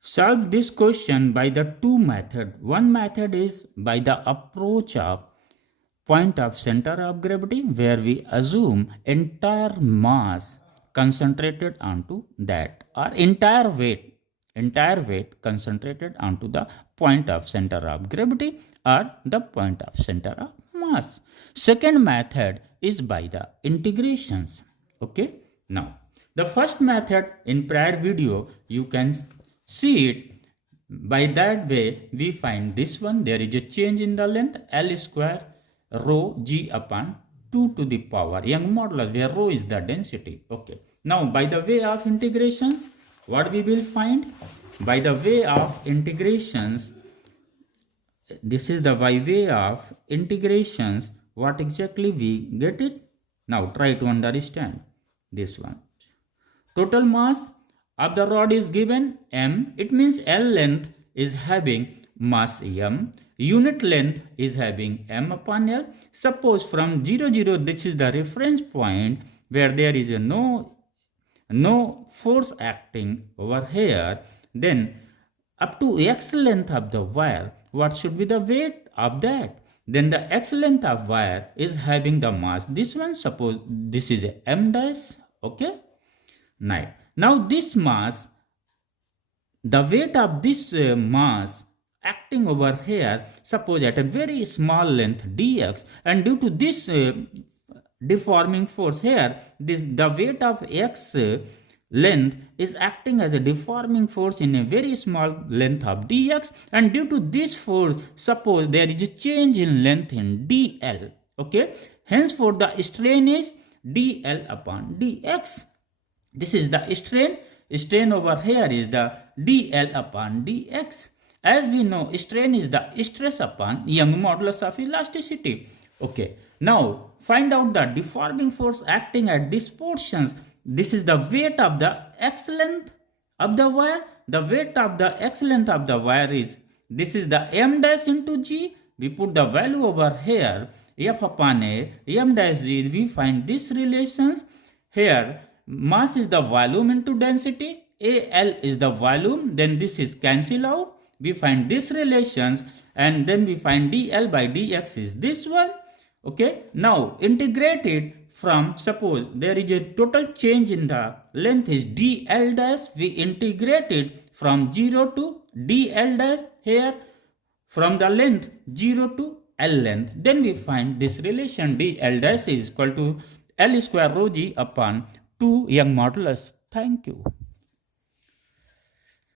Solve this question by the two methods. One method is by the approach of point of center of gravity, where we assume entire mass concentrated onto that, or entire weight concentrated onto the point of center of gravity or the point of center of mass. Second method is by the integrations. Okay, now the first method in prior video you can see it. By that way we find this one. There is a change in the length, L square rho g upon 2 to the power Young modulus, where rho is the density. Okay, now by the way of integrations, what we will find? By the way of integrations, this is the by way of integrations, what exactly we get it? Now try to understand this one. Total mass of the rod is given m. It means L length is having mass m. Unit length is having m upon L. Suppose from 0, 0, this is the reference point where there is no force acting over here. Then up to x length of the wire, what should be the weight of that? Then the x length of wire is having the mass. This one, suppose this is a m dash. Okay. Now this mass, the weight of this mass acting over here, suppose at a very small length dx, and due to this deforming force here, the weight of x length is acting as a deforming force in a very small length of dx, and due to this force, suppose there is a change in length in dl. Okay, henceforth the strain is dl upon dx. This is the strain over here is the dl upon dx. As we know, strain is the stress upon Young modulus of elasticity. Okay, now find out the deforming force acting at these portions. This is the weight of the x length of the wire. The weight of the x length of the wire is, this is the m dash into g. We put the value over here, f upon a, m dash g. We find this relations here. Mass is the volume into density, Al is the volume, then this is cancel out. We find this relations, and then we find dl by dx is this one. Okay, now integrate it from, suppose there is a total change in the length is dl dash. We integrate it from 0 to dl dash here, from the length 0 to L length. Then we find this relation dl dash is equal to L square rho g upon 2 Young modulus. Thank you.